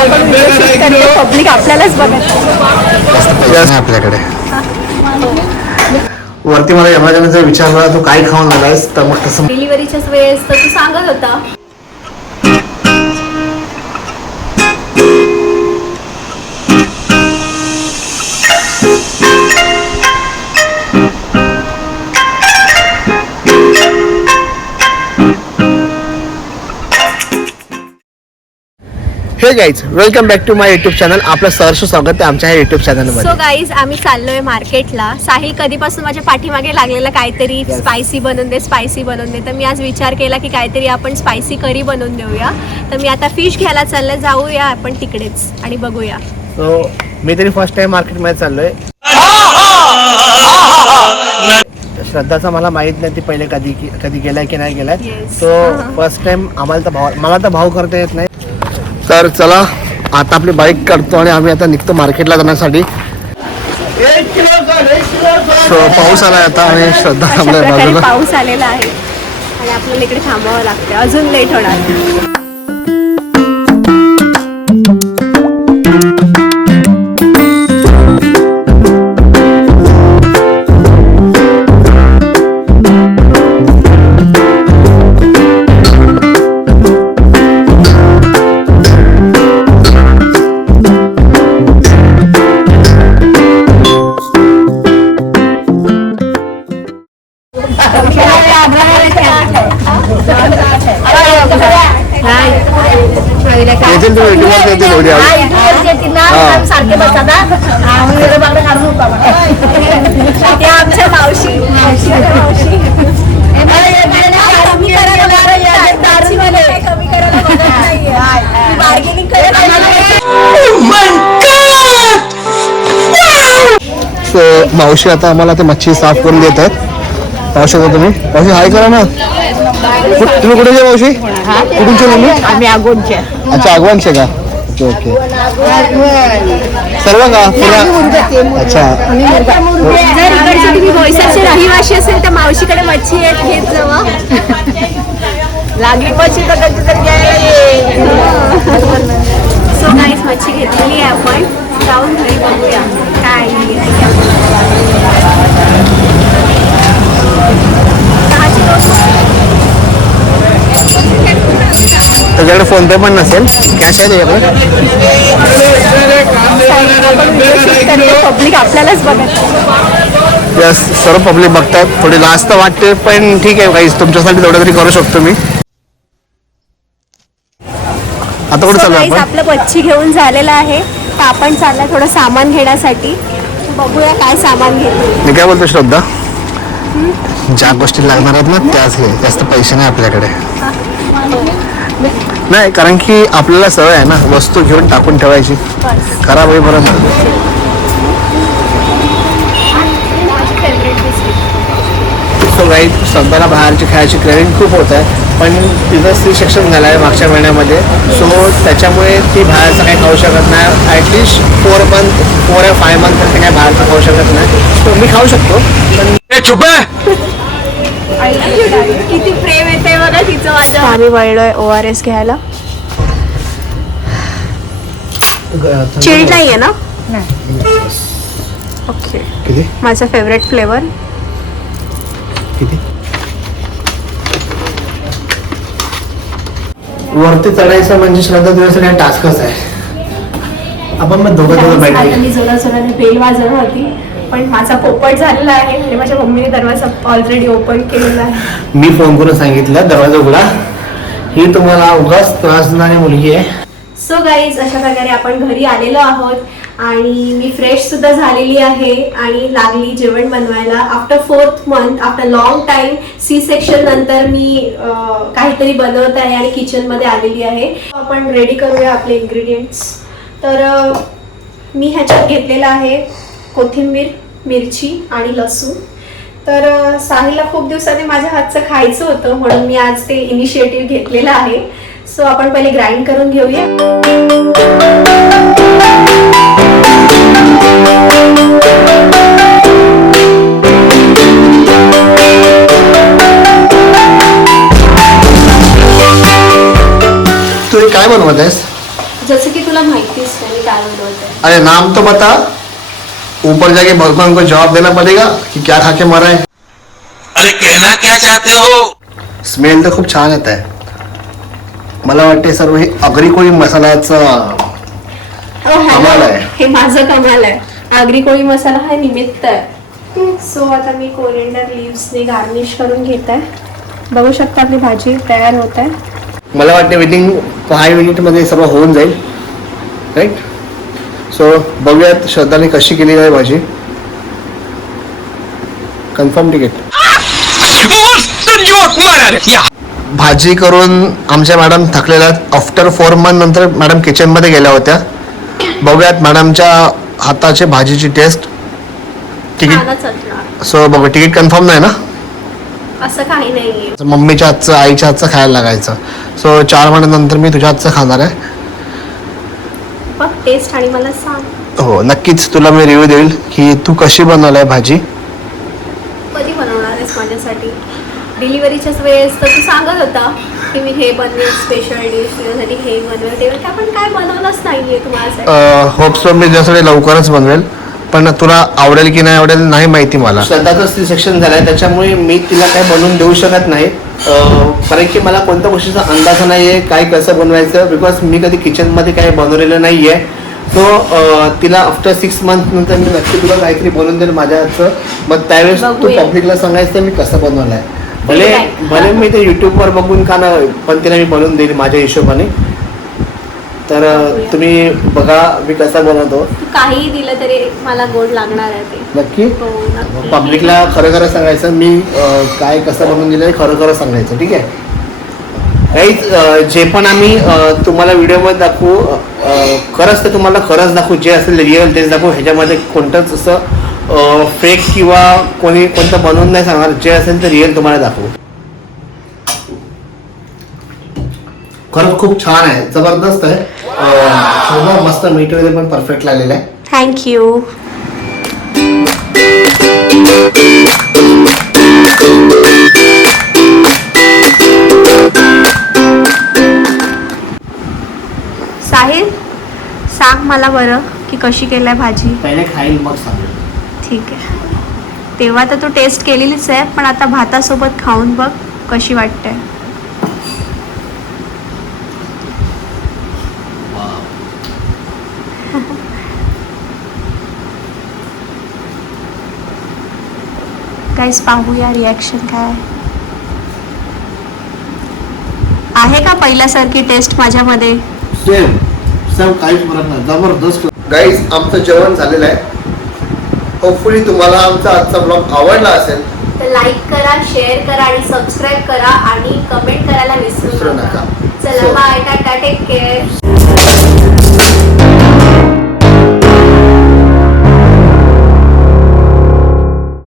आपण video shoot करतो public आपल्यालाच बघत आपल्याकडे. वरती मला यमराजाने जर विचारला तू काय खाऊन आलायस तर मग तसं डिलिव्हरीच्याच वेळेस तर तू सांगत होता. Hey guys welcome back to my YouTube channel आपलं सहर्ष स्वागत आहे आमच्या ह्या युट्यूब सो चॅनलमध्ये गाईज आम्ही चाललोय मार्केटला साहिल कधीपासून माझ्या पाठीमागे लागलेलं काहीतरी स्पायसी बनवून दे स्पायसी बनवून दे. तर मी आज विचार केला की काहीतरी आपण स्पायसी करी बनवून देऊया. तर मी आता फिश घ्यायला चालले जाऊया आपण तिकडेच आणि बघूया. सो मी तरी फर्स्ट टाइम मार्केटमध्ये चाललोय. श्रद्धाचा मला माहीत नाही ती पहिले कधी कधी गेलाय की नाही गेलाय. Yes. सो हा. फर्स्ट टाइम आम्हाला तर भाव मला तर भाव करता येत नाही. तर चला आता आपली बाईक काढतो आणि आम्ही आता निघतो मार्केटला जाण्यासाठी. सो पाऊस आलाय आता आणि श्रद्धा थांबलाय पाऊस आलेला आहे. आणि आपल्याला इकडे थांबावं लागतं अजून लेट होणार. मावशी आता आम्हाला ते मच्छी साफ करून देत आहेत. पाहू शकता तुम्ही? मावशी हाय करा ना. तुम्ही कुठे जे मावशी? कुठूनचे तुम्ही? आम्ही आगोनचे अच्छा आगवानचे का? Okay okay. सर्व का? पुरा अच्छा. जर इकडचे तुम्ही बोईसरचे रहिवाशी असेल तर मावशीकडे मच्छी आहेत घेत जावा लागली पशी तर कधी तरी घ्यायला सो नाईस मच्छी घेतलेली आहे आपण. जाऊन घरी बघूया काय आहे. दहाची नोट. त्याच्याकडे फोन पे पण नसेल कॅश आहे त्याच्याकडे पब्लिक आपल्यालाच बघत यस सर्व पब्लिक बघतात. थोडी तर वाटते पण ठीक आहे काहीच तुमच्यासाठी तेवढं तरी करू शकतो मी. आता कुठे चालू आपण? आपलं मच्छी घेऊन झालेलं आहे. तर आपण चाललं थोडं सामान घेण्यासाठी. बघूया काय सामान घेतो. मी काय बोलतो श्रद्धा? ज्या गोष्टी लागणार आहेत ना त्याच घे. जास्त पैसे नाही आपल्याकडे. नाही कारण की आपल्याला सवय आहे ना वस्तू घेऊन टाकून ठेवायची. खराब होईपर्यंत सो काही सध्याला बाहेरची खायची क्रेविंग खूप होत आहे. पण तिथं स्त्री शिक्षण झालं आहे मागच्या महिन्यामध्ये. सो त्याच्यामुळे ती बाहेरचं काही खाऊ शकत नाही. At least four month four या फाय मंथ ते काही बाहेरचं खाऊ शकत नाही. सो मी खाऊ शकतो पण किती प्रेम येते बघा तिचं माझं आम्ही वळलोय ओ आर एस घ्यायला चिल्ड नाहीये ना? ओके किती? माझा फेवरेट फ्लेवर किती? वरती चढायचं म्हणजे श्रद्धा दिवस काही टास्कच आहे. आपण मग दोघं दोघं आता बैठे मी जोरा जोराने बेल वाजवत होती. पण माझा पोपट झालेला आहे आणि माझ्या मम्मीने दरवाजा ऑलरेडी ओपन केलेला आहे. मी फोन करून सांगितलं दरवाजा उघडा. ही तुम्हाला उगाच त्रास देणारी मुलगी आहे. सो गाईज अशा प्रकारे आपण घरी आलेलो आहोत आणि मी फ्रेश सुद्धा झालेली आहे आणि लागली जेवण बनवायला. After fourth month after long time C section नंतर मी अं, काहीतरी बनवत आहे आणि किचनमध्ये आलेली आहे. आपण रेडी करूया आपले इन्ग्रेडियंट्स तर अं, मी ह्याच्यात घेतलेलं आहे. कोथिंबीर मिरची आणि लसूण. तर साहिलला खूप दिवसांनी माझ्या हातचं खायचं होतं म्हणून मी आज ते इनिशिएटिव्ह घेतलेलं आहे. सो आपण पहिले ग्राइंड करून घेऊया. तू काय बनवत आहेस? जसं की तुला माहितीच नाही काय बनवते अरे नाम तो बता. ऊपर जाके भगवान को जवाब देना पड़ेगा कि क्या खा के मरा है। अरे कहना क्या चाहते हो? स्मेल तर खूप छान येत आहे मला वाटते सर्व हे अग्री कोळी मसाल्याचं. कमाल आहे. हे माझं कमाल आहे. आगरी कोळी मसाला हा निमित्त आहे. सो आता मी कोरिएंडर लिव्सने गार्निश करून घेत आहे बघू शकता आपली भाजी तयार होत आहे. मला वाटते विदिन फाय मिनिटमध्ये सर्व होऊन जाईल. राईट सो बघूयात श्रद्धाने कशी केली आहे भाजी. कन्फर्म तिकीट भाजी करून आमच्या मॅडम थकलेल्या आफ्टर फोर मंथ नंतर मॅडम किचनमध्ये गेल्या होत्या. बघूयात मॅडमच्या हाताची भाजीची टेस्ट तिकीट सो बघू तिकीट कन्फर्म नाही ना? असं काही तर मम्मीच्या हातचं आईच्या हातचं खायला लागायचं. सो चार महिन्यानंतर मी तुझ्या हातचं खाणार आहे. बघ टेस्ट आणि मला सांग. हो नक्कीच तुला मी रिव्ह्यू देईल की तू कशी बनवली आहे भाजी? कधी बनवणार आहेस माझ्यासाठी? डिलिव्हरीच्याच वेळेस तर तू सांगत होता की मी हे बनवेल स्पेशल डिश तुझ्यासाठी हे बनवेल तेव्हा आपण काय बनवलंच नाहीये तुम्हाला होप सो मी तुझ्यासाठी लवकरच बनवेल. पण तुला आवडेल की नाही आवडेल नाही माहिती मला. श्रद्धाचं सी सेक्शन झालंय त्याच्यामुळे मी तिला काय बनवून देऊ शकत नाही. कारण की मला कोणत्या गोष्टीचा अंदाज नाही आहे काय कसं बनवायचं बिकॉज मी कधी किचनमध्ये काय बनवलेलं नाही आहे सो तिला आफ्टर सिक्स मंथ नंतर मी नक्की तुला काहीतरी बनवून देईल माझ्या हातचं मग त्यावेळेस तू. पब्लिकला सांगायचं मी कसं बनवलं आहे भले. भले मी ते युट्यूबवर बघून का ना पण तिला मी बनवून देईल माझ्या हिशोबाने तर तुम्ही बघा मी कसं बनवतो. तू काहीही दिलं तरी मला गोड लागणार आहे ते. नक्की? हो नक्की. पब्लिकला खरं खरं सांगायचं मी अं, काय कसं बनवून दिलं खरं खरं सांगायचं ठीक आहे? काहीच जे पण आम्ही अं, तुम्हाला व्हिडिओमध्ये दाखवू अं, खरंच ते तुम्हाला खरंच दाखवू जे असेल रिअल तेच दाखवू ह्याच्यामध्ये कोणतंच असं फेक किंवा कोणी कोणतं बनवून नाही सांगणार जे असेल ते रिअल तुम्हाला दाखवू. खरंच खूप छान आहे. जबरदस्त आहे. अं, सर्व मस्त मीठ वगैरे पण परफेक्ट लागलेलं आहे. थँक्यू साहिल सांग मला बरं की कशी केलाय भाजी? पहिले खाईल मग सांगेल. ठीक आहे. तेव्हा तर तू टेस्ट केलेलीच आहे पण आता भातासोबत खाऊन बघ कशी वाटते गाईस पाहूया रिॲक्शन काय. आहे का पहिल्यासारखी टेस्ट माझ्यामध्ये? सेम सेम काहीच फरक नाही. जबरदस्त. गाईज आमचं जेवण झालेलं आहे. होपफुली तुम्हाला आमचा आजचा ब्लॉग आवडला असेल. तर लाईक करा शेअर करा आणि सबस्क्राईब करा आणि कमेंट करायला विसरू नका. चला बाय टाटा टेक केअर